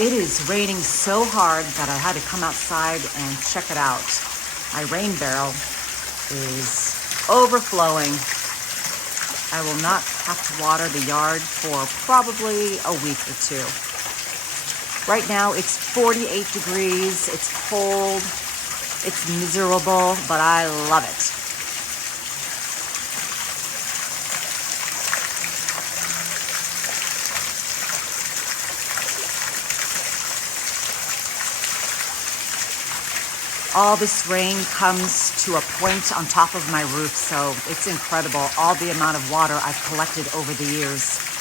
It is raining so hard that I had to come outside and check it out. My rain barrel is overflowing. I will not have to water the yard for probably a week or two. Right now it's 48 degrees, it's cold, it's miserable, but I love it. All this rain comes to a point on top of my roof, so it's incredible all the amount of water I've collected over the years.